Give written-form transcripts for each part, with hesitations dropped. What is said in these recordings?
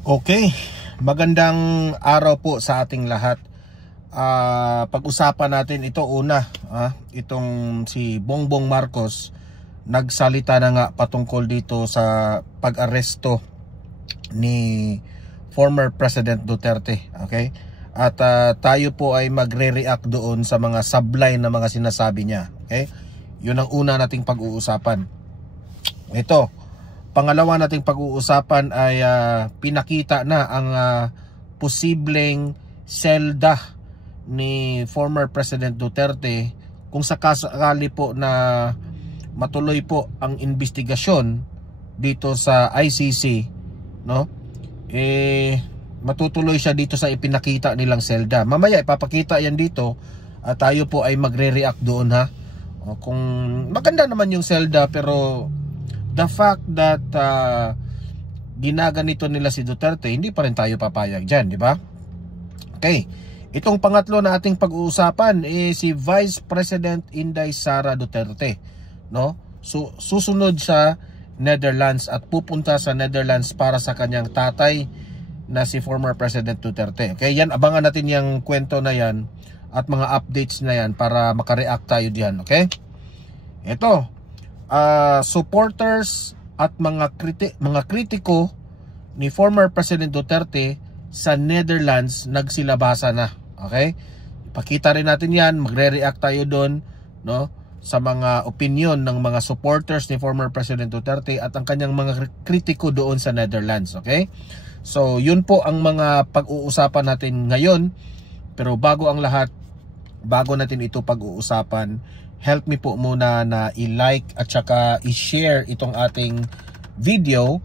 Okay, magandang araw po sa ating lahat. Pag-usapan natin ito itong si Bongbong Marcos nagsalita na nga patungkol dito sa pag-aresto ni former President Duterte. Okay? At tayo po ay magre-react doon sa mga sablay na mga sinasabi niya. Okay? Yun ang una nating pag-uusapan. Ito, pangalawa nating pag-uusapan ay pinakita na ang posibleng selda ni former President Duterte kung sakasakali po na matuloy po ang investigasyon dito sa ICC, no? Matutuloy siya dito sa ipinakita nilang selda. Mamaya ipapakita yan dito at tayo po ay magre-react doon kung maganda naman yung selda, pero the fact that ginaganito nila si Duterte, hindi pa rin tayo papayag dyan, di ba? Okay. Itong pangatlo na ating pag-uusapan si Vice President Inday Sara Duterte, no? So, susunod sa Netherlands at pupunta sa Netherlands para sa kanyang tatay na si former President Duterte. Okay, yan, abangan natin yung kwento na yan at mga updates na yan para makareact tayo diyan, okay? Ito, supporters at mga kritiko ni former President Duterte sa Netherlands nagsilabasa na. Okay? Pakita rin natin yan, magre-react tayo doon, no, sa mga opinion ng mga supporters ni former President Duterte at ang kanyang mga kritiko doon sa Netherlands. Okay? So, yun po ang mga pag-uusapan natin ngayon. Pero bago ang lahat, bago natin ito pag-uusapan, help me po muna na i-like at saka i-share itong ating video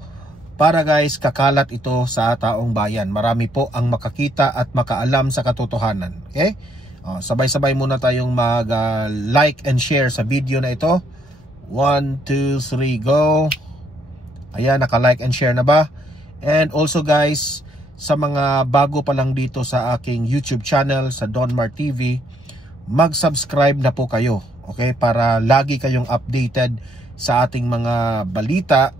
para guys kakalat ito sa taong bayan. Marami po ang makakita at makaalam sa katotohanan. Okay? Sabay-sabay muna tayong mag-like and share sa video na ito. 1, 2, 3, go! Ayan, naka-like and share na ba? And also guys, sa mga bago pa lang dito sa aking YouTube channel, sa Donmar TV, mag-subscribe na po kayo. Okay? Para lagi kayong updated sa ating mga balita.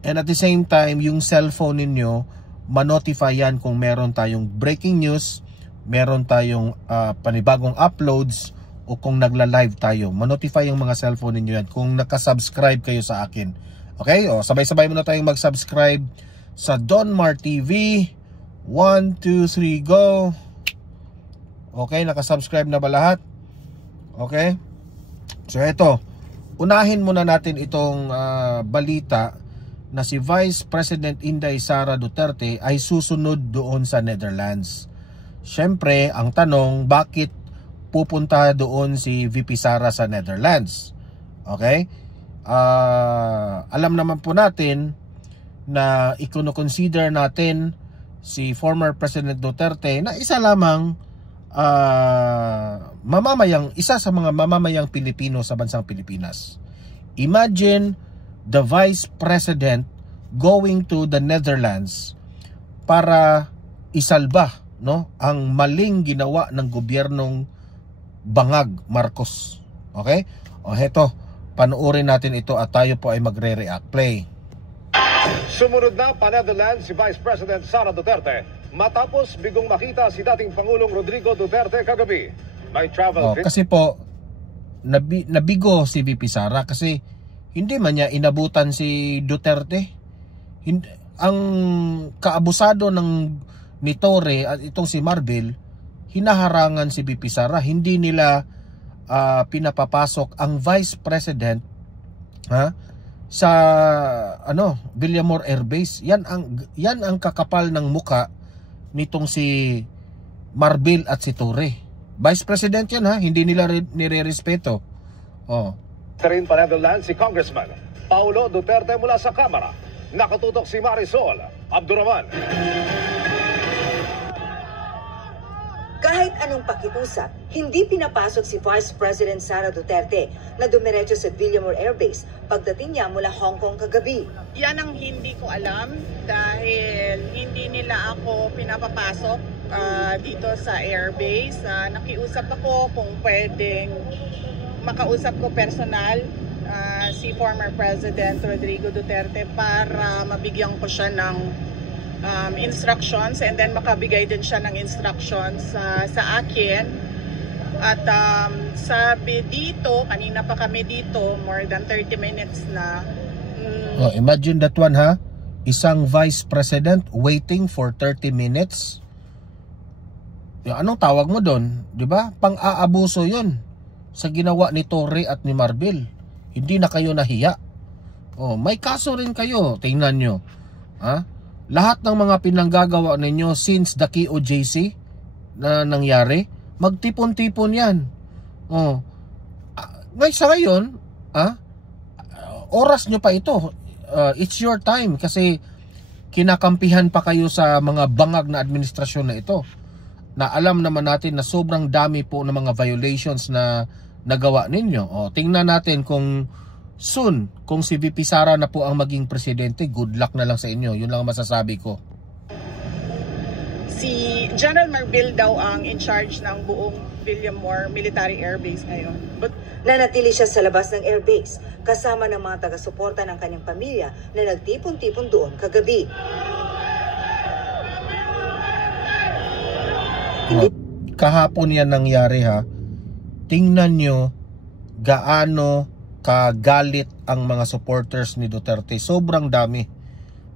And at the same time, yung cellphone ninyo, ma-notify yan kung meron tayong breaking news, meron tayong panibagong uploads, o kung nagla-live tayo. Ma-notify yung mga cellphone ninyo yan kung nakasubscribe kayo sa akin. Okay? Sabay-sabay muna tayong mag-subscribe sa Donmar TV. 1, 2, 3, go! Okay, nakasubscribe na ba lahat? Okay? So ito, unahin muna natin itong balita na si Vice President Inday Sara Duterte ay susunod doon sa Netherlands. Siyempre, ang tanong, bakit pupunta doon si VP Sara sa Netherlands? Okay? Alam naman po natin na i-consider natin si former President Duterte na isa lamang isa sa mga mamamayang Pilipino sa bansang Pilipinas. Imagine the Vice President going to the Netherlands para isalba, no, ang maling ginawa ng gobyernong Bangag Marcos. Okay? Heto, panoorin natin ito at tayo po ay magre-react. Play. Sumunod na pa-Netherlands si Vice President Sara Duterte matapos bigong makita si dating Pangulong Rodrigo Duterte kagabi. May travel kasi po nabigo si VP Sara kasi hindi man niya inabutan si Duterte. Ang kaabusado ni Torre at itong si Marbil, hinaharangan si VP Sara. Hindi nila pinapapasok ang Vice President sa Villamor Air Base. Yan ang kakapal ng muka nitong si Marbil at si Torre. Vice President yan hindi nila nire-respeto. Rin pa Netherlands si Congressman Paulo Duterte mula sa Kamara. Nakatutok si Marisol Abdurrahman. Kahit anong pakiusap, hindi pinapasok si Vice President Sara Duterte na dumiretso sa Villamor Air Base pagdating niya mula Hong Kong kagabi. Yan ang hindi ko alam dahil hindi nila ako pinapapasok dito sa airbase. Nakiusap ako kung pwedeng makausap ko personal si former President Rodrigo Duterte para mabigyan ko siya ng instructions, and then makabigay din siya ng instructions sa akin. At sabi dito, kanina pa kami dito, more than 30 minutes na. Imagine that one, ha? Isang vice president waiting for 30 minutes. Anong tawag mo doon? 'Di ba? Pang-aabuso 'yun sa ginawa ni Torre at ni Marbil. Hindi na kayo nahiya. May kaso rin kayo. Tingnan nyo. Lahat ng mga pinanggagawa ninyo since the KOJC na nangyari, magtipon-tipon yan. Sa ngayon, oras nyo pa ito. It's your time kasi kinakampihan pa kayo sa mga bangag na administrasyon na ito. Na alam naman natin na sobrang dami po ng mga violations na nagawa ninyo. Tingnan natin kung soon, kung si VP Sara na po ang maging presidente, good luck na lang sa inyo. Yun lang ang masasabi ko. Si General Marbil daw ang in charge ng buong Villamor Military Air Base ngayon. Nanatili siya sa labas ng airbase kasama ng mga taga-suporta ng kanyang pamilya na nagtipon-tipon doon kagabi. Kahapon yan nangyari, ha. Tingnan nyo gaano kagalit ang mga supporters ni Duterte. Sobrang dami.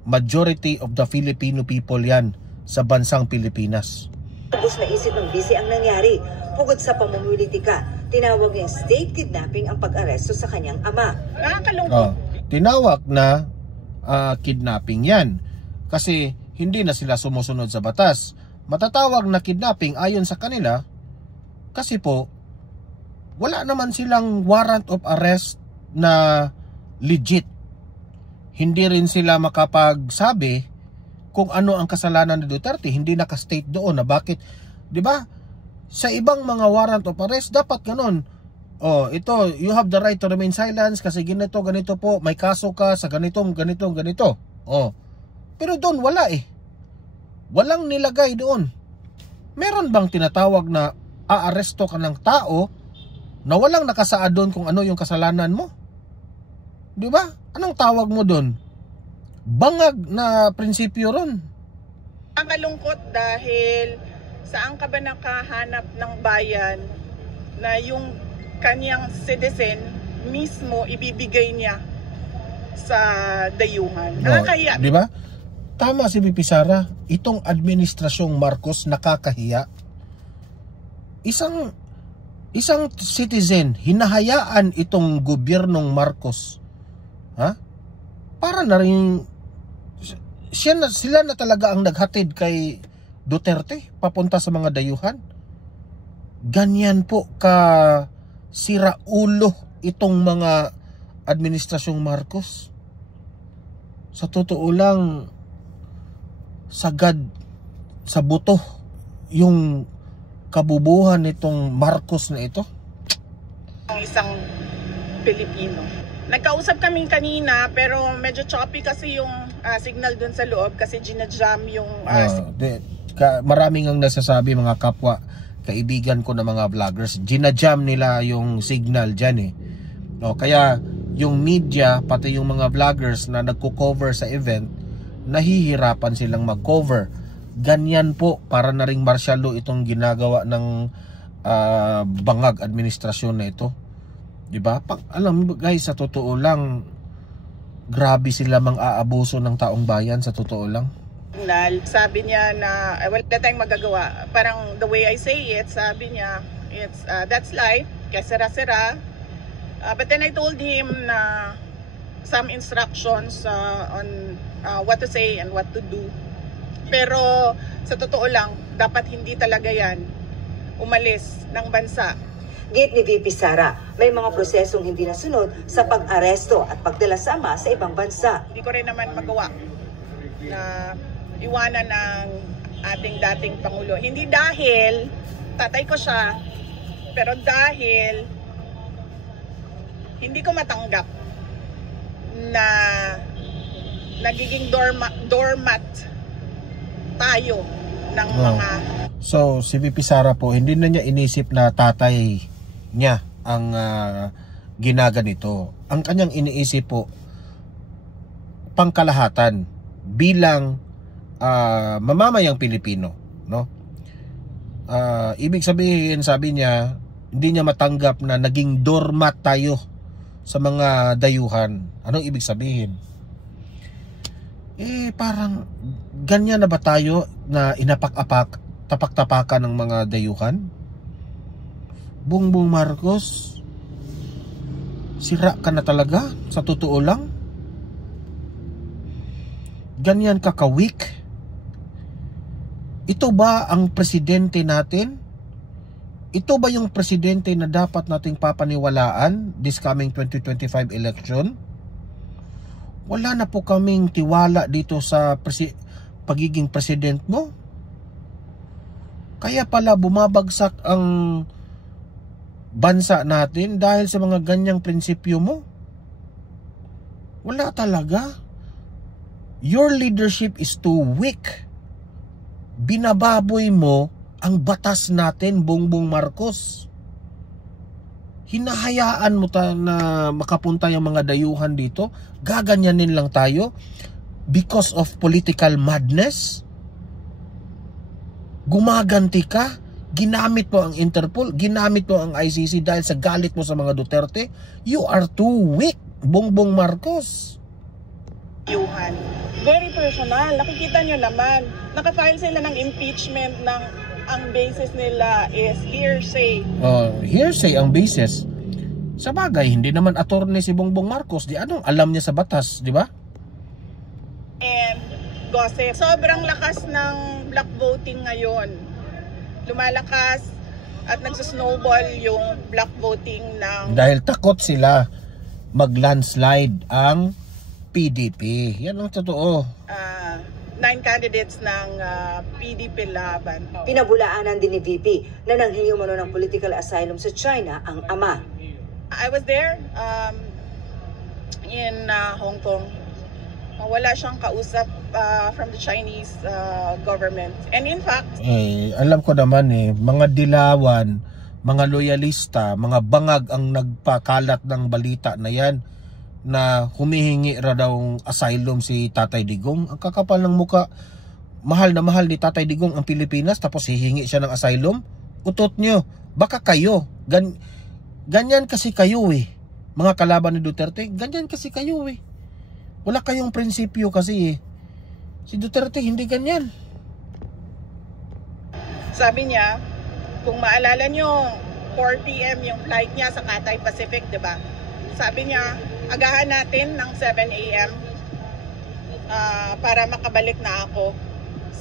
Majority of the Filipino people yan sa bansang Pilipinas. Tapos naisip ng busy ang nangyari. Pugod sa pamumulitika, tinawag niyang state kidnapping ang pag-aresto sa kanyang ama. Nakakalungkot. Tinawag na kidnapping yan. Kasi hindi na sila sumusunod sa batas. Matatawag na kidnapping ayon sa kanila kasi po wala naman silang warrant of arrest na legit. Hindi rin sila makapagsabi kung ano ang kasalanan ni Duterte. Hindi naka-state doon na bakit, 'di ba? Sa ibang mga warrant of arrest dapat ganun. Ito, you have the right to remain silent kasi ganito po, may kaso ka sa ganito. Pero doon wala eh. Walang nilagay doon. Meron bang tinatawag na aaresto ka ng tao na walang nakasaad doon kung ano yung kasalanan mo? Di ba? Anong tawag mo doon? Bangag na prinsipyo ron. Ang kalungkot dahil saan ka ba nakahanap ng bayan na yung kanyang citizen mismo ibibigay niya sa dayuhan? Nakakaya. Di ba? Tama si VP Sara, itong administrasyong Marcos nakakahiya. Isang citizen, hinahayaan itong gobyernong Marcos. Para na rin sila na talaga ang naghatid kay Duterte papunta sa mga dayuhan. Ganyan po ka siraulo itong mga administrasyong Marcos. Sa totoo lang, sagad sa buto yung kabubuhan nitong Marcos na ito. Ang isang Pilipino. Nagkausap kami kanina pero medyo choppy kasi yung signal dun sa loob kasi ginajam yung maraming ang nasasabi mga kapwa kaibigan ko na mga vloggers, ginajam nila yung signal dyan eh. Kaya yung media pati yung mga vloggers na nagko-cover sa event nahihirapan silang mag-cover. Ganyan po, para na ring martial law itong ginagawa ng bangag administrasyon na ito. Diba? Alam mo guys, sa totoo lang, grabe sila mang-aabuso ng taong bayan, sa totoo lang. Sabi niya na wala tayong magagawa. Parang the way I say it, sabi niya, that's life, kaya sira-sira. But then I told him na some instructions on what to say and what to do. Pero sa totoo lang, dapat hindi talaga yan umalis ng bansa. Gate ni VP Sara, may mga prosesong hindi nasunod sa pag-aresto at pagdala sa ama sa ibang bansa. Hindi ko rin naman magawa na iwanan ng ating dating Pangulo. Hindi dahil tatay ko siya, pero dahil hindi ko matanggap na nagiging doormat tayo ng mga... So, si VP Sara po, hindi na niya inisip na tatay niya ang ginaganito. Ang kanyang iniisip po, pangkalahatan bilang mamamayang Pilipino, no? Ibig sabihin, sabi niya, hindi niya matanggap na naging doormat tayo sa mga dayuhan. Anong ibig sabihin? Parang ganyan na ba tayo na inapak-apak, tapak-tapakan ng mga dayuhan? Bongbong Marcos, sira ka na talaga, sa totoo lang. Ganyan ka ka-weak. Ito ba ang presidente natin? Ito ba yung presidente na dapat nating papaniwalaan this coming 2025 election? Wala na po kaming tiwala dito sa pagiging president mo. Kaya pala bumabagsak ang bansa natin dahil sa mga ganyang prinsipyo mo. Wala talaga. Your leadership is too weak. Binababoy mo ang batas natin, Bongbong Marcos. Hinahayaan mo na makapunta yung mga dayuhan dito. Gaganyanin lang tayo because of political madness. Gumaganti ka. Ginamit mo ang Interpol, ginamit mo ang ICC dahil sa galit mo sa mga Duterte. You are too weak, Bongbong Marcos. Very personal. Nakikita nyo naman, nakafile sila ng impeachment ng ang basis nila is hearsay. Hearsay ang basis. Sa bagay, hindi naman attorney si Bongbong Marcos. Di anong alam niya sa batas, di ba? And gossip. Sobrang lakas ng black voting ngayon. Lumalakas at nagsusnowball yung black voting ng... Dahil takot sila mag-landslide ang PDP. Yan ang totoo. 9 candidates ng PDP laban. Pinabulaanan din ni VP na nanghingi umano ng political asylum sa China ang ama. I was there in Hong Kong. Wala siyang kausap from the Chinese government. And in fact... alam ko naman mga dilawan, mga loyalista, mga bangag ang nagpakalat ng balita na yan na humihingi ra daw asylum si Tatay Digong. Ang kakapal ng muka. Mahal na mahal ni Tatay Digong ang Pilipinas tapos hihingi siya ng asylum. Utot nyo. Baka kayo. Ganyan kasi kayo mga kalaban ni Duterte. Ganyan kasi kayo Wala kayong prinsipyo kasi Si Duterte hindi ganyan. Sabi niya, kung maalala nyo, 4 p.m. yung flight niya sa Cathay Pacific, diba? Sabi niya, agahan natin ng 7 a.m. Para makabalik na ako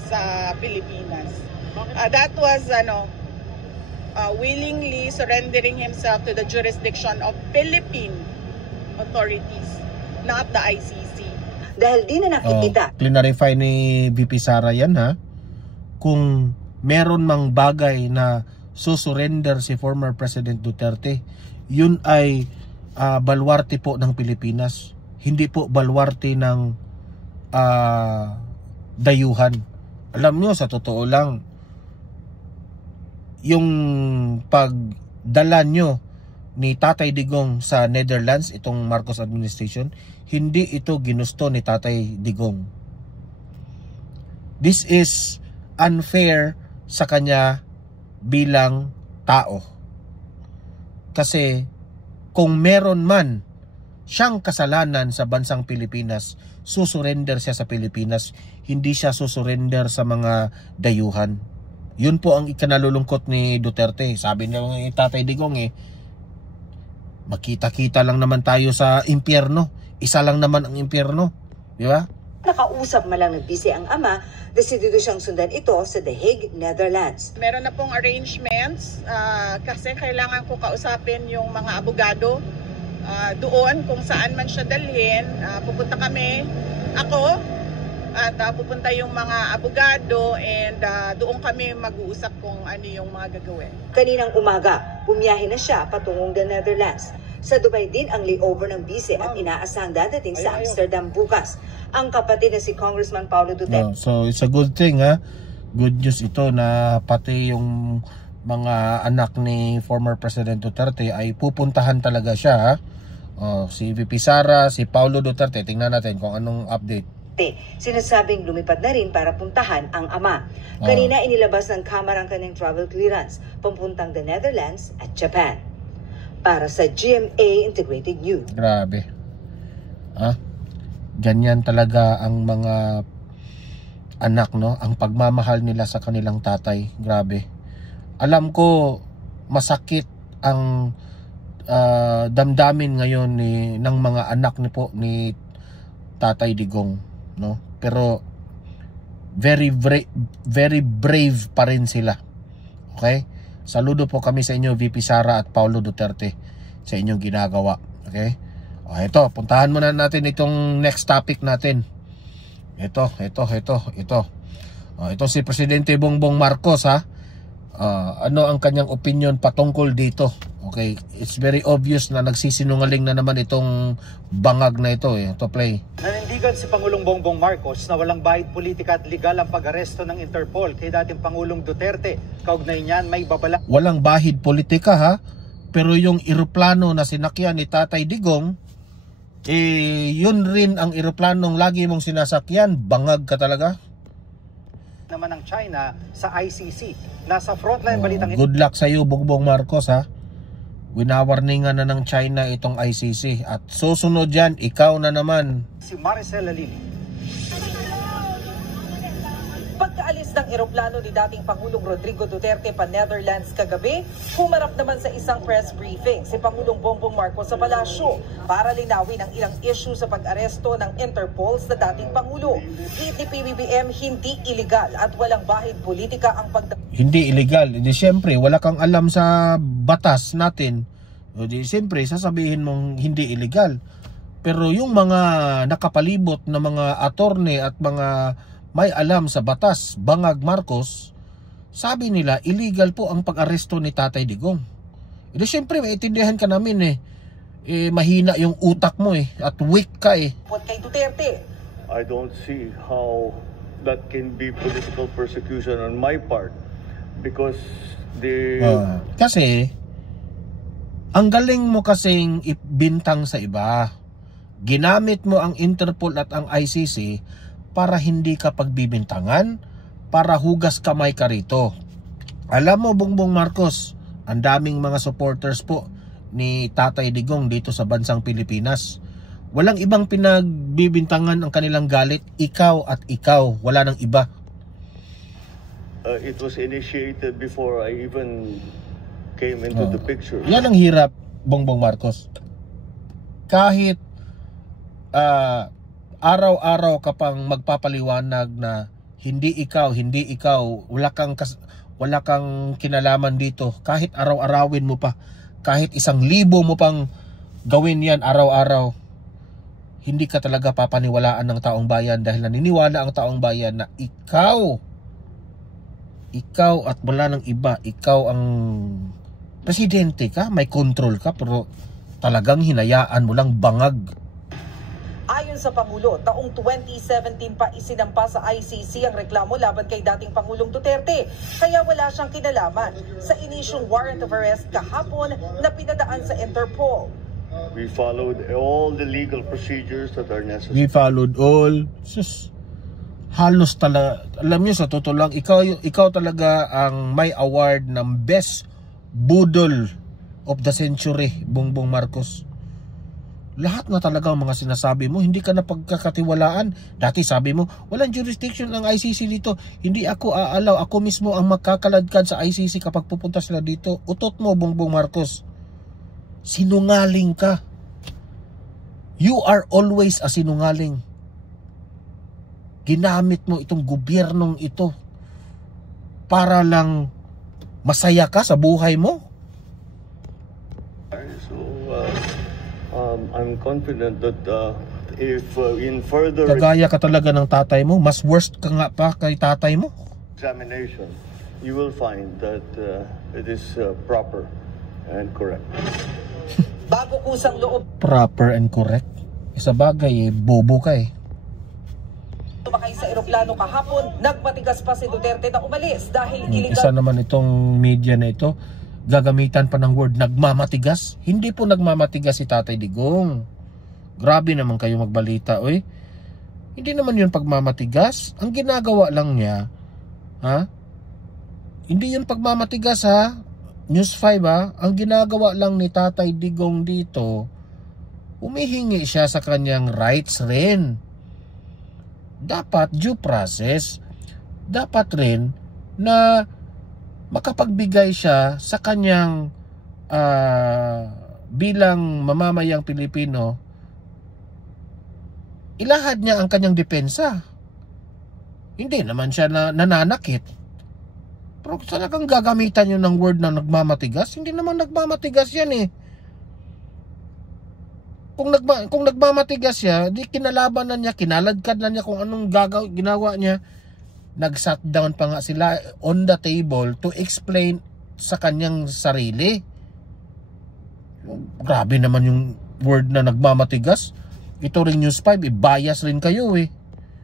sa Pilipinas. That was willingly surrendering himself to the jurisdiction of Philippine authorities, not the ICC. Dahil di na nakikita. Clarify ni VP Sara yan kung meron mang bagay na susurrender si former President Duterte, yun ay balwarte po ng Pilipinas. Hindi po balwarte ng dayuhan. Alam nyo, sa totoo lang, yung pagdala nyo ni Tatay Digong sa Netherlands, itong Marcos administration, hindi ito ginusto ni Tatay Digong. This is unfair sa kanya bilang tao. Kasi kung meron man siyang kasalanan sa bansang Pilipinas, susurrender siya sa Pilipinas, hindi siya susurrender sa mga dayuhan. Yun po ang ikinalulungkot ni Duterte. Sabi niya ni Tatay Digong makita-kita lang naman tayo sa impyerno. Isa lang naman ang impyerno, di ba? Nakausap man lang ng bise ang ama, desidido siyang sundan ito sa The Hague, Netherlands. Meron na pong arrangements kasi kailangan ko kausapin yung mga abogado doon kung saan man siya dalhin. Pupunta kami, ako, at pupunta yung mga abogado and doon kami mag-uusap kung ano yung mga gagawin. Kaninang umaga, bumiyahe na siya patungong The Netherlands. Sa Dubai din ang layover ng bise at inaasahang dadating sa Amsterdam bukas. Ang kapatid na si Congressman Paulo Duterte. So it's a good thing Good news ito na pati yung mga anak ni former President Duterte ay pupuntahan talaga siya si VP Sara, si Paulo Duterte. Tingnan natin kung anong update. Sinasabing lumipad na rin para puntahan ang ama. Kanina inilabas ng Kamara ang kanyang travel clearance papuntang the Netherlands at Japan. Para sa GMA Integrated News. Grabe. Ganyan talaga ang mga anak, no? Ang pagmamahal nila sa kanilang tatay. Grabe. Alam ko masakit ang damdamin ngayon ng mga anak ni Tatay Digong, no? Pero very brave pa rin sila. Okay? Saludo po kami sa inyo, VP Sara at Paulo Duterte, sa inyong ginagawa. Okay? Ito, puntahan muna natin itong next topic natin. Ito si Presidente Bongbong Marcos, ha? Ano ang kanyang opinion patungkol dito? Okay, it's very obvious na nagsisinungaling na naman itong bangag na ito. Ito, play. Nanindigan si Pangulong Bongbong Marcos na walang bahid politika at legal ang pag-aresto ng Interpol kay dating Pangulong Duterte. Kaugnay niyan, may babala. Walang bahid politika, ha? Pero yung eroplano na sinakyan ni Tatay Digong, yun rin ang eroplanong lagi mong sinasakyan. Bangag ka talaga. Naman ng China sa ICC. Nasa frontline balitang ito. Good luck sa iyo, Bongbong Marcos, ha? Winawarningan na ng China itong ICC. At susunod yan, ikaw na naman. Si Maricel Alili. Pagkaalis ng eroplano ni dating Pangulong Rodrigo Duterte pa Netherlands kagabi, humarap naman sa isang press briefing si Pangulong Bongbong Marcos sa palasyo para linawin ang ilang issue sa pag-aresto ng Interpol sa dating Pangulo. Hit ni PBBM, hindi iligal at walang bahid politika ang Hindi illegal. Hindi, siyempre, wala kang alam sa batas natin. Hindi, siyempre, sasabihin mong hindi illegal. Pero yung mga nakapalibot na mga attorney at mga may alam sa batas, bangag Marcos, sabi nila, illegal po ang pag-aresto ni Tatay Digong. Hindi, siyempre, maitindihan ka namin mahina yung utak mo at weak ka Kay Duterte. I don't see how that can be political persecution on my part. Because kasi ang galing mo kasing ibintang sa iba. Ginamit mo ang Interpol at ang ICC para hindi ka pagbibintangan, para hugas kamay ka rito. Alam mo, Bongbong Marcos, ang daming mga supporters po ni Tatay Digong dito sa bansang Pilipinas. Walang ibang pinagbibintangan ang kanilang galit, ikaw at ikaw, wala nang iba. It was initiated before I even came into the picture. Yan ang hirap, Bongbong Marcos. Kahit araw-araw ka pang magpapaliwanag na hindi ikaw, wala kang kinalaman dito. Kahit araw-arawin mo pa, kahit 1,000 mo pang gawin yan araw-araw, hindi ka talaga papaniwalaan ng taong bayan dahil naniniwala ang taong bayan na ikaw at wala nang iba, ikaw ang presidente ka, may control ka, pero talagang hinayaan mo lang bangag. Ayon sa Pangulo, taong 2017 pa isinampa sa ICC ang reklamo laban kay dating Pangulong Duterte. Kaya wala siyang kinalaman sa inisyong warrant of arrest kahapon na pinadaan sa Interpol. We followed all the legal procedures that are necessary. We followed all. Halos talaga, alam niyo sa totoo lang, ikaw talaga ang may award ng best budol of the century, Bongbong Marcos. Lahat na talaga ang mga sinasabi mo, hindi ka na pagkakatiwalaan. Dati sabi mo, walang jurisdiction ng ICC dito. Hindi ako aalaw, ako mismo ang magkakaladkad sa ICC kapag pupunta sila dito. Utot mo, Bongbong Marcos. Sinungaling ka. You are always a sinungaling. Ginamit mo itong gobyernong ito para lang masaya ka sa buhay mo. So, I'm confident that if in further kagaya ka talaga ng tatay mo, mas worst ka nga pa kay tatay mo. Examination, you will find that it is proper and correct. Bago kusang loob. Proper and correct. Isa bagay, bobo ka Tumakay sa eroplano kahapon, nagmatigas pa si Duterte na umalis dahil illegal. Isa naman itong media na ito, gagamitan pa ng word nagmamatigas. Hindi po nagmamatigas si Tatay Digong. Grabe naman kayo magbalita, oy. Hindi naman yun pagmamatigas. Ang ginagawa lang niya, hindi yun pagmamatigas ha. News 5 ha. Ang ginagawa lang ni Tatay Digong dito, humihingi siya sa kanyang rights rin. Dapat due process. Dapat rin na makapagbigay siya sa kanyang bilang mamamayang Pilipino, ilahad niya ang kanyang depensa. Hindi naman siya nananakit. Pero talagang gagamitan nyo ng word na nagmamatigas. Hindi naman nagmamatigas yan eh. Kung nagmamatigas siya, di kinalaban na niya, kinaladkad na niya kung anong ginawa niya. Nag-shut down pa nga sila on the table to explain sa kanyang sarili. Grabe naman yung word na nagmamatigas. Ito rin News 5, bias rin kayo eh.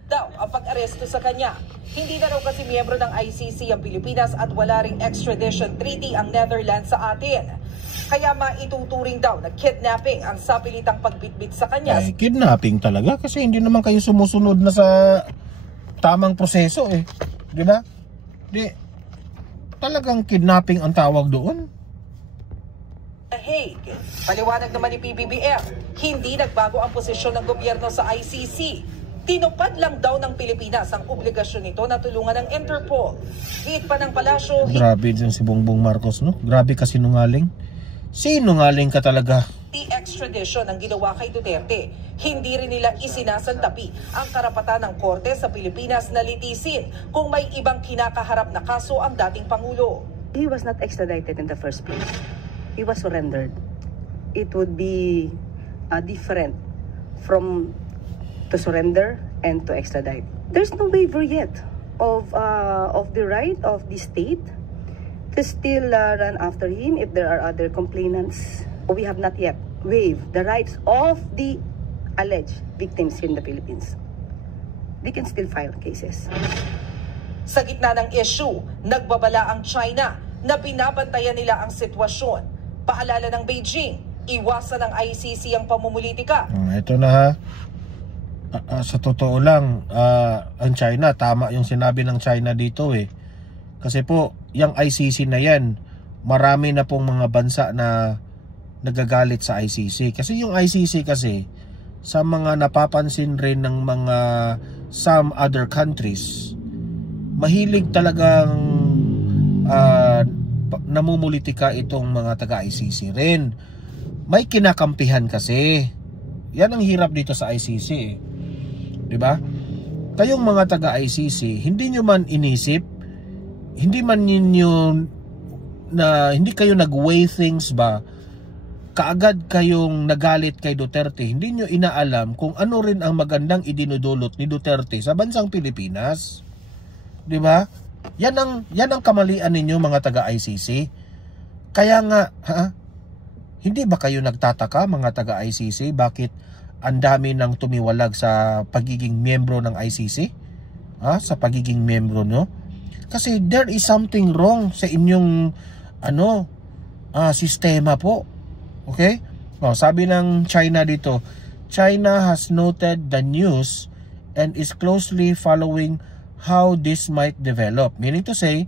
Daw ang pag-aresto sa kanya. Hindi na raw kasi miyembro ng ICC ang Pilipinas at wala ring extradition treaty ang Netherlands sa atin. Kaya maituturing daw na kidnapping ang sapilitang pagbitbit sa kanya. Ay, kidnapping talaga kasi hindi naman kayo sumusunod na sa tamang proseso eh. Di ba? Talagang kidnapping ang tawag doon. Hague. Paliwanag naman ni PBBM, hindi nagbago ang posisyon ng gobyerno sa ICC. Tinupad lang daw ng Pilipinas ang obligasyon nito na tulungan ng Interpol. Hit pa ng palasyo. Grabe din si Bongbong Marcos, no? Grabe ka sinungaling. Sinungaling ka talaga. Di extradition ang ginawa kay Duterte. Hindi rin nila isinasantabi ang karapatan ng korte sa Pilipinas na litisin kung may ibang kinakaharap na kaso ang dating Pangulo. He was not extradited in the first place. He was surrendered. It would be different from to surrender and to extradite. There's no waiver yet of the right of the state to still run after him if there are other complainants. We have not yet waived the rights of the alleged victims in the Philippines. They can still file cases. Sa gitna ng issue, nagbabala ang China na binabantayan nila ang sitwasyon. Paalala ng Beijing, iwasan ng ICC ang pamumulitika. Ito na ha. Sa totoo lang, ang China, tama yung sinabi ng China dito eh. Kasi po, yung ICC na yan, marami na pong mga bansa na nagagalit sa ICC. Kasi yung ICC kasi, sa mga napapansin rin ng mga some other countries, mahilig talagang namumulitika itong mga taga-ICC rin. May kinakampihan kasi. Yan ang hirap dito sa ICC eh. Diba? Kayong mga taga-ICC, hindi nyo man inisip, hindi kayo nag-weigh things ba, kaagad kayong nagalit kay Duterte, hindi nyo inaalam kung ano rin ang magandang idinudulot ni Duterte sa bansang Pilipinas. Diba? Yan ang kamalian ninyo mga taga-ICC. Kaya nga, hindi ba kayo nagtataka mga taga-ICC bakit ang dami nang tumiwalag sa pagiging miyembro ng ICC? Sa pagiging miyembro nyo? Kasi there is something wrong sa inyong sistema po. Okay? Sabi ng China dito, China has noted the news and is closely following how this might develop. Meaning to say,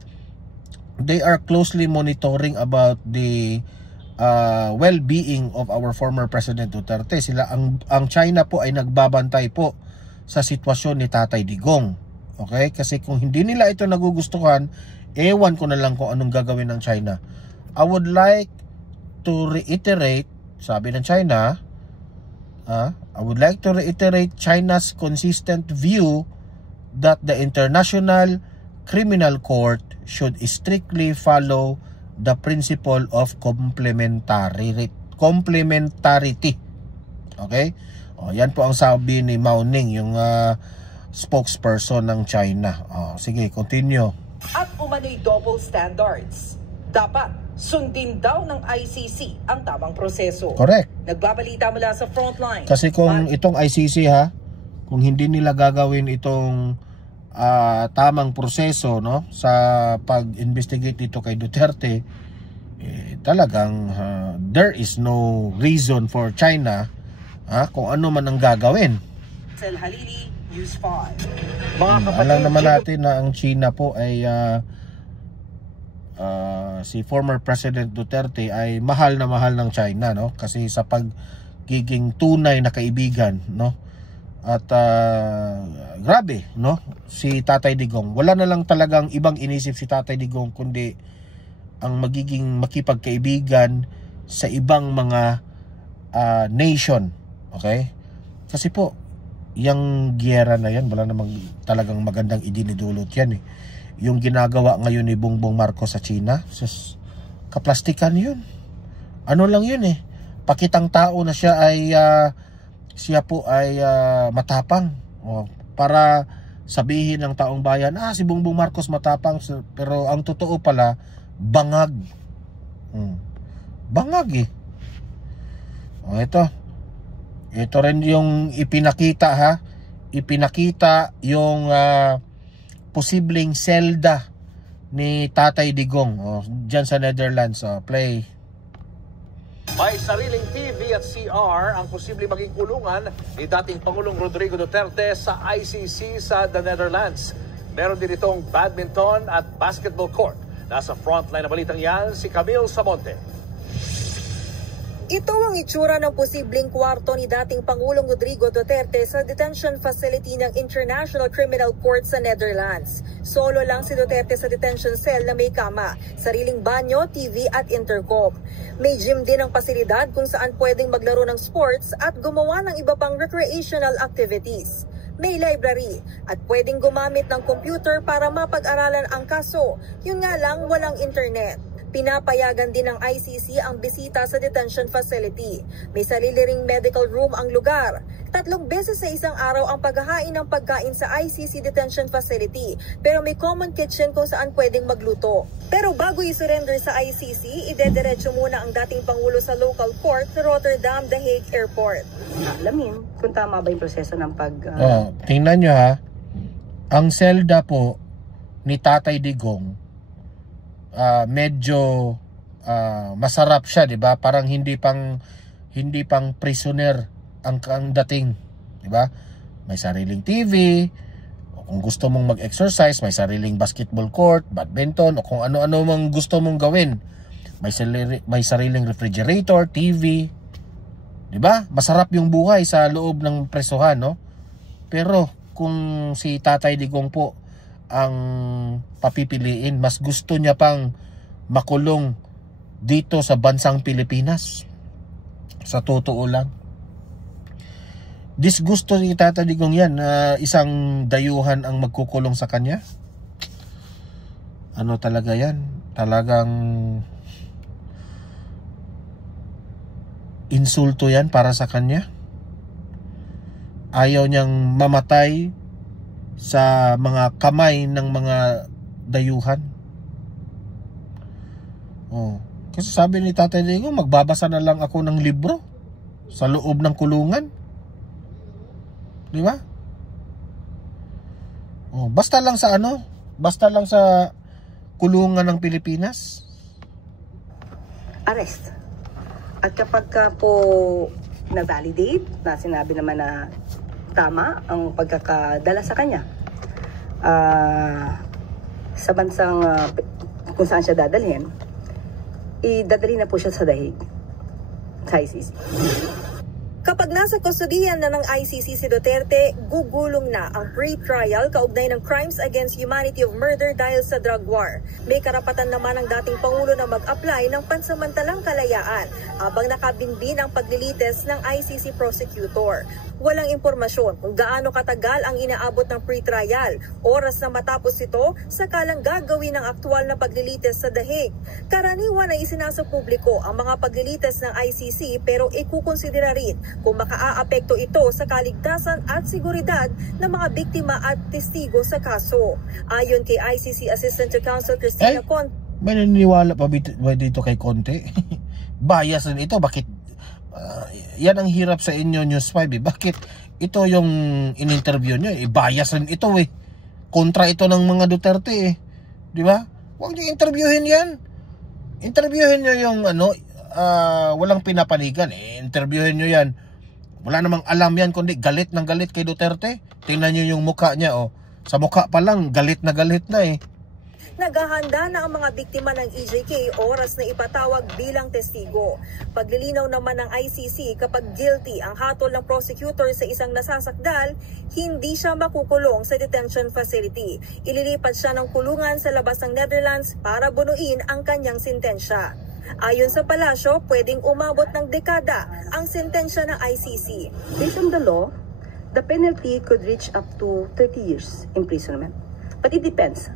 they are closely monitoring about the well-being of our former President Duterte. Ang China po ay nagbabantay po sa sitwasyon ni Tatay Digong. Okay? Kasi kung hindi nila ito nagugustuhan, ewan ko na lang kung anong gagawin ng China. I would like to reiterate, sabi ng China, I would like to reiterate China's consistent view that the International Criminal Court should strictly follow the principle of complementarity. Okay? Yan po ang sabi ni Mao Ning, yung spokesperson ng China. Sige, continue. At umano'y double standards. Dapat sundin daw ng ICC ang tamang proseso. Correct. Nagbabalita mula sa frontline. Kasi kung itong ICC kung hindi nila gagawin itong tamang proseso sa pag-investigate dito kay Duterte, talagang there is no reason for China kung ano man ang gagawin. Sel Halili, News 5. Mga kapatid, Alam naman natin na ang China po ay si former President Duterte ay mahal na mahal ng China, no? Kasi sa pagiging tunay na kaibigan, no? At grabe, no? Si Tatay Digong, wala na lang talagang ibang inisip si Tatay Digong kundi ang magiging makipagkaibigan sa ibang mga nation, okay? Kasi po yung giyera na yan, wala namang talagang magandang idinidulot yan, eh. Yung ginagawa ngayon ni Bongbong Marcos sa China, kaplastikan yun. Ano lang yun, eh, pakitang tao na siya ay siya po ay matapang, para sabihin ng taong bayan, si Bongbong Marcos matapang, pero ang totoo pala bangag. Bangag, eh. Ito rin yung ipinakita, ipinakita yung posibleng selda ni Tatay Digong dyan sa Netherlands. Play. May sariling TV at CR ang posibleng maging kulungan ni dating Pangulong Rodrigo Duterte sa ICC sa the Netherlands. Meron din itong badminton at basketball court. Nasa frontline na balitang yan si Camille Samonte. Ito ang itsura ng posibleng kwarto ni dating Pangulong Rodrigo Duterte sa detention facility ng International Criminal Court sa Netherlands. Solo lang si Duterte sa detention cell na may kama, sariling banyo, TV at intercom. May gym din ang pasilidad kung saan pwedeng maglaro ng sports at gumawa ng iba pang recreational activities. May library at pwedeng gumamit ng computer para mapag-aralan ang kaso. Yun nga lang, walang internet. Pinapayagan din ng ICC ang bisita sa detention facility. May sarili ring medical room ang lugar. 3 beses sa isang araw ang paghahain ng pagkain sa ICC detention facility, pero may common kitchen kung saan pwedeng magluto. Pero bago i-surrender sa ICC, idediretso muna ang dating Pangulo sa local court sa Rotterdam The Hague Airport. Alamin kung tama ba yung proseso ng tingnan nyo, ang selda po ni Tatay Digong, medyo masarap siya, 'di ba? Parang hindi pang prisoner ang dating, 'di ba? May sariling TV, o kung gusto mong mag-exercise, may sariling basketball court, badminton, o kung ano-ano mang gusto mong gawin. May sariling refrigerator, TV, 'di ba? Masarap yung buhay sa loob ng presohan, no? Pero kung si Tatay Digong po ang papipiliin, mas gusto niya pang makulong dito sa bansang Pilipinas. Sa totoo lang, disgusto ni Tatay Digong yan na isang dayuhan ang magkukulong sa kanya. Ano talaga yan? Talagang insulto yan para sa kanya. Ayaw niyang mamatay sa mga kamay ng mga dayuhan. Kasi sabi ni Tatay Digong, magbabasa na lang ako ng libro sa loob ng kulungan. Di ba? Basta lang sa basta lang sa kulungan ng Pilipinas. Arrest. At kapag po na-validate, na sinabi naman na tama ang pagkakadala sa kanya sa bansang kung saan siya dadalhin, idadali na po siya sa The Hague, sa ICC. Kapag nasa kustodiyan na ng ICC si Duterte, gugulong na ang pre-trial kaugnay ng crimes against humanity of murder dahil sa drug war. May karapatan naman ang dating Pangulo na mag-apply ng pansamantalang kalayaan habang nakabinbin ang paglilitis ng ICC prosecutor. Walang impormasyon kung gaano katagal ang inaabot ng pre-trial. Oras na matapos ito, sakalang gagawin ang aktual na paglilitis sa The Hague. Karaniwan ay isinasa publiko ang mga paglilitis ng ICC pero ikukonsidera rin kung makaaapekto ito sa kaligtasan at seguridad ng mga biktima at testigo sa kaso. Ayon kay ICC Assistant to Counsel Cristina Conte, may naniniwala pa dito kay Conte? Bias rin ito. Bakit? Yan ang hirap sa inyo, News 5. Bakit ito yung in-interview nyo? Bias rin ito eh. Kontra ito ng mga Duterte eh. Di ba? Huwag nyo interviewin yan. Interviewin nyo yung walang pinapanigan. Interviewin nyo yan Wala namang alam yan, kundi galit ng galit kay Duterte. Tingnan nyo yung mukha niya, oh. Sa mukha pa lang, galit na eh. Naghahanda na ang mga biktima ng EJK oras na ipatawag bilang testigo. Paglilinaw naman ng ICC kapag guilty ang hatol ng prosecutor sa isang nasasakdal, hindi siya makukulong sa detention facility. Ililipat siya ng kulungan sa labas ng Netherlands para bunuin ang kanyang sintensya. Ayon sa palasyo, pwedeng umabot ng dekada ang sentensya ng ICC. Based on the law, the penalty could reach up to 30 years imprisonment. But it depends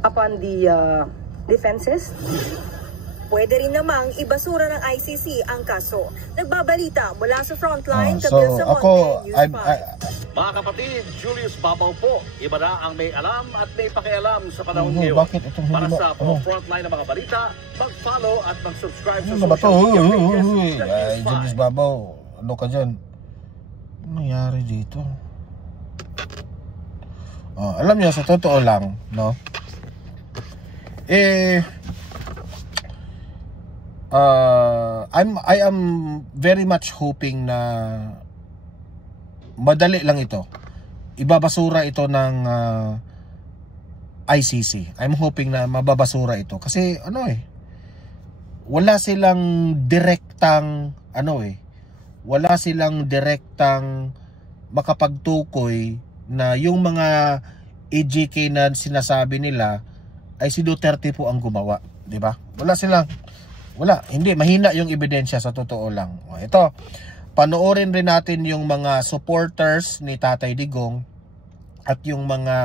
upon the defenses. Pwede rin namang ibasura ng ICC ang kaso. Nagbabalita mula sa frontline, So Camille Samonte, ako, News 5. Mga kapatid, Julius Babaw po. Iba na ang may alam at may pakialam sa panahon Oh, ngayon. bakit itong hindi Para mo- sa ano? frontline ng mga balita, mag-follow at mag-subscribe sa Ano ba to? social media pages ng Ay, News 5. Julius Babaw, ano ka dyan? Ano nangyari dito? Alam niyo, sa totoo lang, no? I am very much hoping na madali lang ito. Ibabasura ito ng ICC. I'm hoping na mababasura ito kasi wala silang direktang wala silang direktang makapagtukoy na yung mga EJK na sinasabi nila ay si Duterte po ang gumawa, di ba? Hindi mahina yung ebidensya sa totoo lang. Ito, panoorin rin natin yung mga supporters ni Tatay Digong at yung mga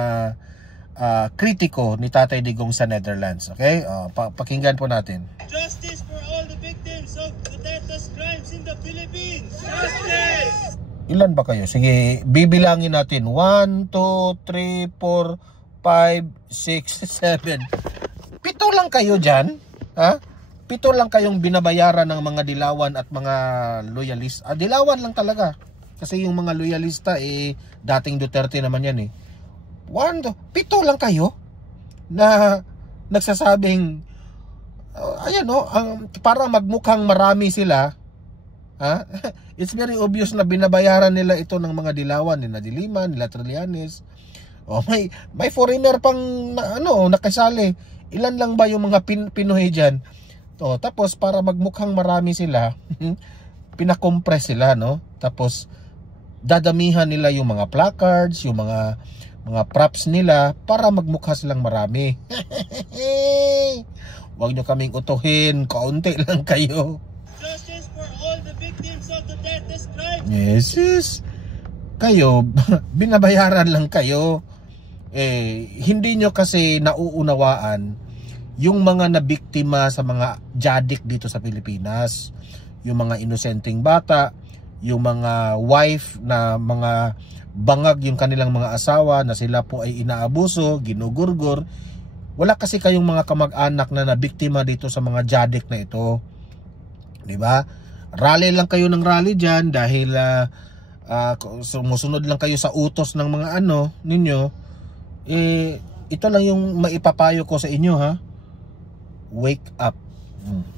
kritiko ni Tatay Digong sa Netherlands. Okay? Pakinggan po natin. Justice for all the victims of Duterte's crimes in the Philippines. Justice! Ilan ba kayo? Sige, bibilangin natin. 1, 2, 3, 4, 5, 6, 7. 7 lang kayo dyan. Ha? 7 lang kayong binabayaran ng mga dilawan at mga loyalista. Dilawan lang talaga. Kasi yung mga loyalista, dating Duterte naman yan 7 lang kayo na nagsasabing, parang magmukhang marami sila. Ha? It's very obvious na binabayaran nila ito ng mga dilawan, nila Diliman, nila Trillanes. May foreigner pang nakasali. Ilan lang ba yung mga Pinoy diyan? Tapos para magmukhang marami sila, pinakompress sila, no? Tapos dadamihan nila yung mga placards, yung mga props nila para magmukha silang marami. Huwag nyo kaming utuhin, kaunti lang kayo. Justice for all the victims of Duterte's crimes. Yes. Kayo, binabayaran lang kayo. Hindi nyo kasi nauunawaan yung mga nabiktima sa mga jadik dito sa Pilipinas. Yung mga inosenteng bata, yung mga wife na mga bangag yung kanilang mga asawa na sila po ay inaabuso, ginugurgur. Wala kasi kayong mga kamag-anak na nabiktima dito sa mga jadik na ito. Diba? Rally lang kayo ng rally dyan dahil sumusunod lang kayo sa utos ng mga ninyo. Ito lang yung maipapayo ko sa inyo, ha? Wake up.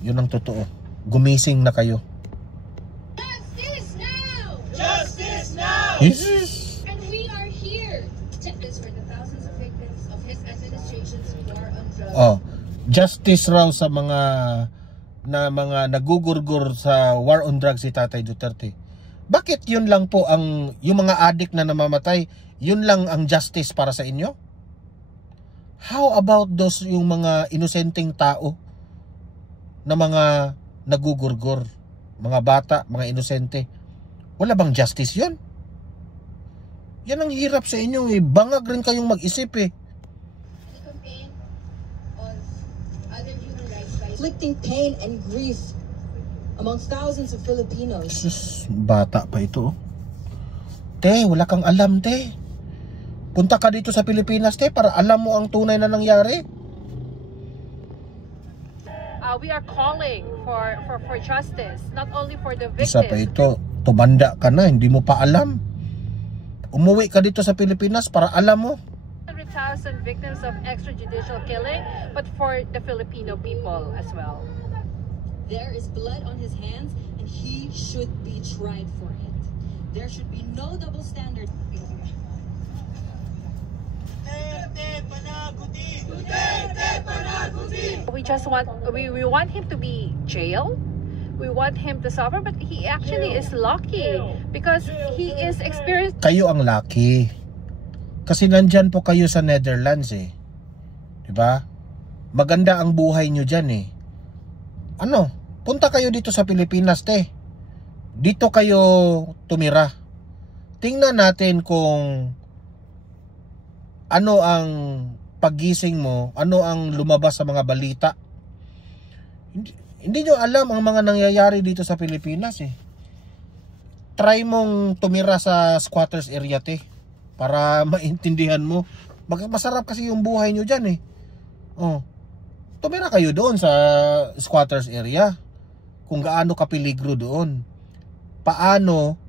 Yun ang totoo. Gumising na kayo. Justice now! Justice now! Yes. And we are here to for the thousands of victims of his administration's war on drugs. Justice raw sa mga nagugurgur sa war on drugs si Tatay Duterte. Bakit yun lang po yung mga addict na namamatay, yun lang ang justice para sa inyo? How about yung mga inosenteng tao na mga nagugurgur, mga bata, mga inosente? Wala bang justice yun? Yan ang hirap sa inyo Bangag rin kayong mag-isip Inflicting pain and grief amongst thousands of Filipinos. Sus, bata pa ito. Te, wala kang alam, te. Punta ka dito sa Pilipinas, te, para alam mo ang tunay na nangyari. We are calling for justice, not only for the victims. Isa pa ito, tumanda ka na, hindi mo pa alam. Umuwi ka dito sa Pilipinas para alam mo. 100,000 victims of extrajudicial killing, but for the Filipino people as well. There is blood on his hands and he should be tried for it. There should be no double standard. We want him to be jailed. We want him to suffer, but he actually is lucky because he is experienced. Kayo ang lucky. Kasi nandyan po kayo sa Netherlands eh. Diba? Maganda ang buhay nyo dyan eh. Ano? Punta kayo dito sa Pilipinas, te. Dito kayo tumira. Tingnan natin kung ano ang paggising mo, ano ang lumabas sa mga balita. Hindi nyo alam ang mga nangyayari dito sa Pilipinas eh. Try mong tumira sa squatters area, te, para maintindihan mo. Masarap kasi yung buhay nyo dyan eh. Oh, tumira kayo doon sa squatters area. Kung gaano kapiligro doon. Paano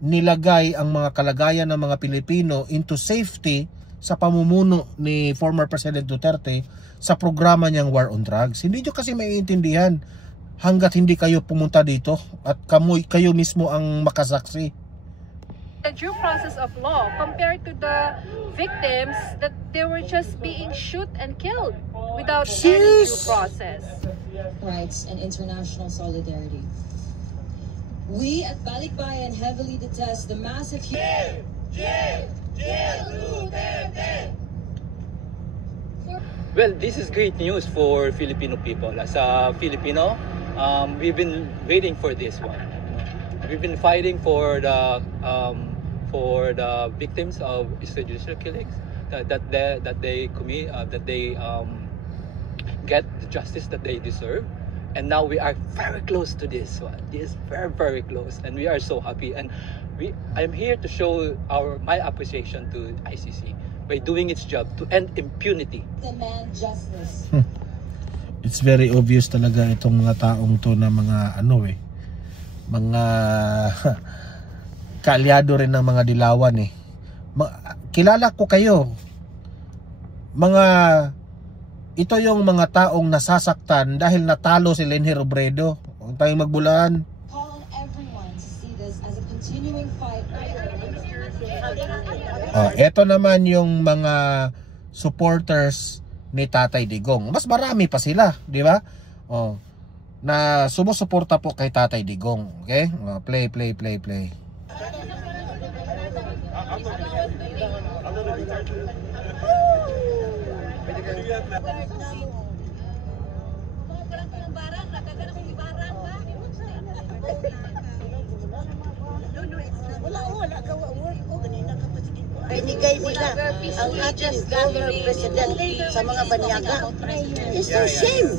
nilagay ang mga kalagayan ng mga Pilipino into safety sa pamumuno ni former President Duterte sa programa niyang War on Drugs. Hindi nyo kasi maiintindihan hanggat hindi kayo pumunta dito at kayo mismo ang makasaksi. The due process of law compared to the victims that they were just being shot and killed without any due process. Rights and international solidarity. We at Balikbayan heavily detest the massive... Well, this is great news for Filipino people. As a Filipino, we've been waiting for this one. We've been fighting for the victims of extrajudicial killings that they commit, that they get the justice that they deserve. And now we are very close to this one. This is very, very close, and we are so happy. And I'm here to show my appreciation to ICC by doing its job to end impunity. Demand justice. It's very obvious talaga itong mga taong to na mga mga kaalyado rin ng mga dilawan eh. Kilala ko kayo. Ito yung mga taong nasasaktan dahil natalo si Lenny Robredo. Huwag tayong magbulaan. Ito naman yung mga supporters ni Tatay Digong. Mas marami pa sila, di ba? Na sumusuporta po kay Tatay Digong. Okay? Play. Binigay nila ang ating former president sa mga banyaga. It's no shame.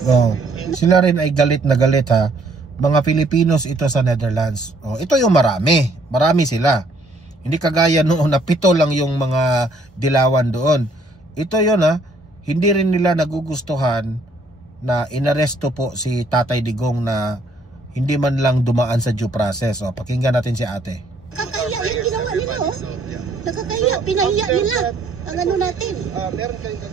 Sila rin ay galit na galit ha. Mga Pilipinos ito sa Netherlands. Ito yung marami. Marami sila. Hindi kagaya noon na 7 lang yung mga dilawan doon. Ito yun ha. Hindi rin nila nagugustuhan na inaresto po si Tatay Digong na hindi man lang dumaan sa due process. Pakinggan natin si ate. Kakahiya yung ginawa nila Nakakahiya, pinahiya nila ang ano natin. Meron kayong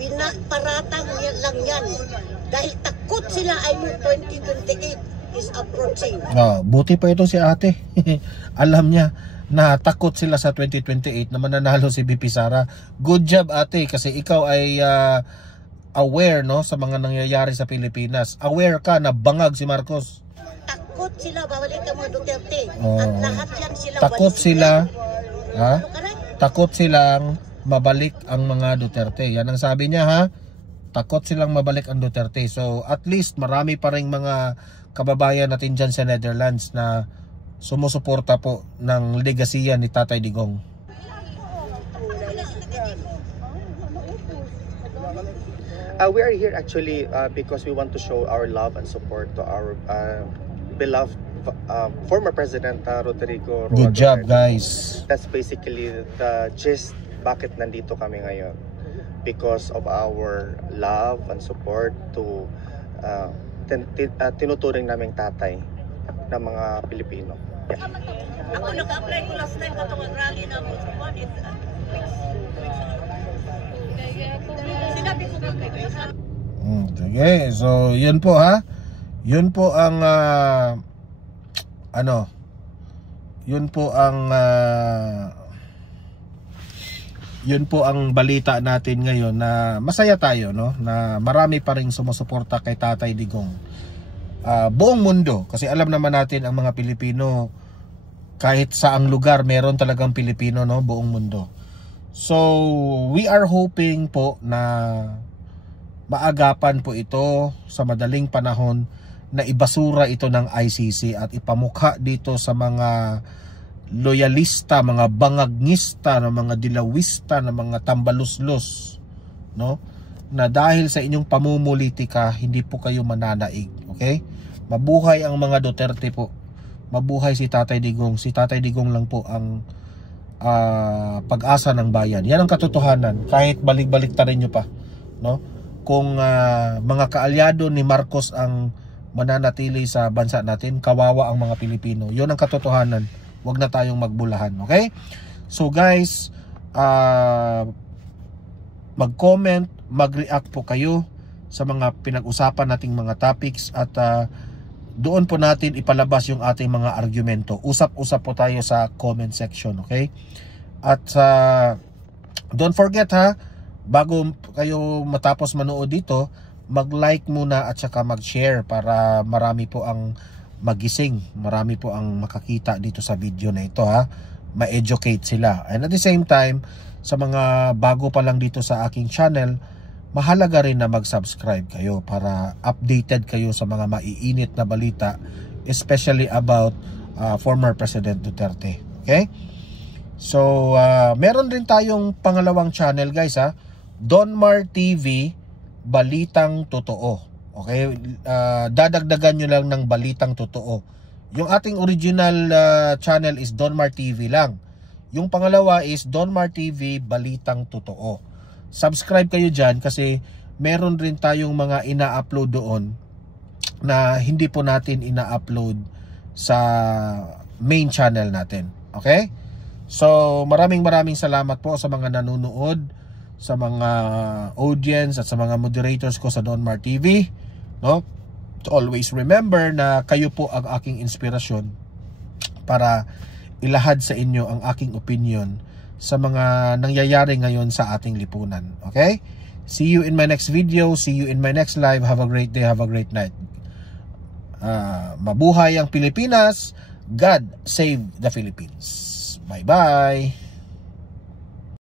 Pinaparatang lang yan. Dahil takot sila ay yung 2028 is approaching. Buti pa ito si ate. Alam niya na takot sila sa 2028 na mananalo si BP Sara. Good job ate, kasi ikaw ay aware sa mga nangyayari sa Pilipinas. Aware ka na bangag si Marcos. Takot sila babalik ang mga Duterte. At lahat yan sila takot sila. Takot silang mabalik ang mga Duterte. Yan ang sabi niya ha. Takot silang mabalik ang Duterte. So at least marami pa ring mga kababayan natin dyan sa Netherlands na sumusuporta po ng legasiya ni Tatay Digong. We are here actually because we want to show our love and support to our beloved former President Rodrigo. Good job guys. That's basically the gist bakit nandito kami ngayon. Because of our love and support to tinuturing naming tatay ng mga Pilipino. Yeah. Ako nag-apply ko last time katong rally na mo. Sinabi ko Okay, so yun po ha. Yun po ang yun po ang balita natin ngayon, na masaya tayo, no, na marami pa ring sumusuporta kay Tatay Digong. Buong mundo, kasi alam naman natin ang mga Pilipino, kahit saang lugar meron talagang Pilipino, no, buong mundo. So we are hoping po na maagapan po ito sa madaling panahon, na ibasura ito ng ICC at ipamukha dito sa mga loyalista, mga bangagngista, mga dilawista, mga tambaluslos, no, na dahil sa inyong pamumulitika hindi po kayo mananaig. Okay, mabuhay ang mga Duterte po, mabuhay si Tatay Digong. Si Tatay Digong lang po ang pag-asa ng bayan. Yan ang katotohanan, kahit balik-balik ta rin nyo pa, no, kung mga kaalyado ni Marcos ang mananatili sa bansa natin, kawawa ang mga Pilipino. Yun ang katotohanan. Huwag na tayong magbulahan. Okay? So guys, mag-comment, mag-react po kayo sa mga pinag-usapan nating mga topics, at doon po natin ipalabas yung ating mga argumento. Usap-usap po tayo sa comment section. Okay? At don't forget ha, bago kayo matapos manood dito, mag-like muna at saka mag-share para marami po ang magising, marami po ang makakita dito sa video na ito ha, ma-educate sila. And at the same time, sa mga bago pa lang dito sa aking channel, mahalaga rin na mag-subscribe kayo para updated kayo sa mga maiinit na balita, especially about former President Duterte. Okay? So meron rin tayong pangalawang channel guys ha, Donmar TV Balitang Totoo. Okay, dadagdagan nyo lang ng Balitang Totoo. Yung ating original channel is Donmar TV lang. Yung pangalawa is Donmar TV Balitang Totoo. Subscribe kayo dyan kasi meron rin tayong mga ina-upload doon na hindi po natin ina-upload sa main channel natin. Okay? So maraming salamat po sa mga nanonood, sa mga audience at sa mga moderators ko sa Donmar TV, no? Always remember na kayo po ang aking inspirasyon para ilahad sa inyo ang aking opinion sa mga nangyayari ngayon sa ating lipunan. Okay? See you in my next video, see you in my next live. Have a great day, have a great night. Mabuhay ang Pilipinas. God save the Philippines. Bye-bye.